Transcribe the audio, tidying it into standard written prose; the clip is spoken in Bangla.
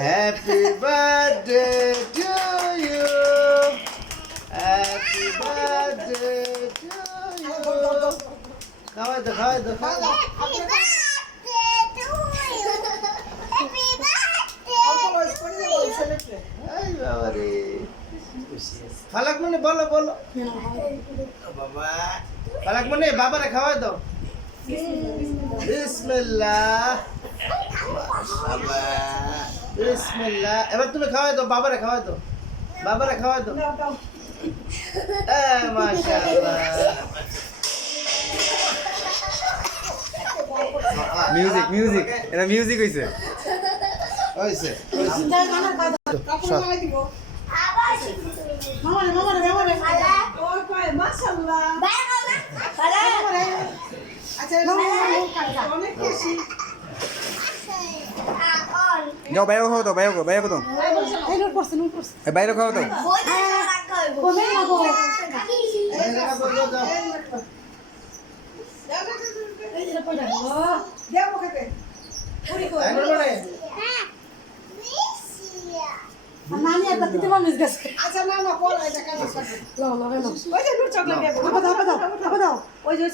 Happy birthday to you. Happy birthday to you. খাওয়াই দাও খাওয়াই দাও খাওয়াই দাও। এই বাবা রে ফালাক মনে বলো বলো বাবা ফালাক মনে বাবারে খাওয়াই দাও বিসমিল্লাহ মাশাআল্লাহ বিসমিল্লাহ এবার তুমি খাওয়াই দাও বাবারে খাওয়াই দাও মাশাআল্লাহ মিউজিক এটা মিউজিক হইছে হইছে যাও বাইরে খাও তো বাইরে তো বাইরে খাও তো নানি একটা দিতে মানুষ গেছে আচ্ছা না না পড়া এটা কেন লো লো লো ওই যে নূর চকলেট দাও দাও দাও ওই যে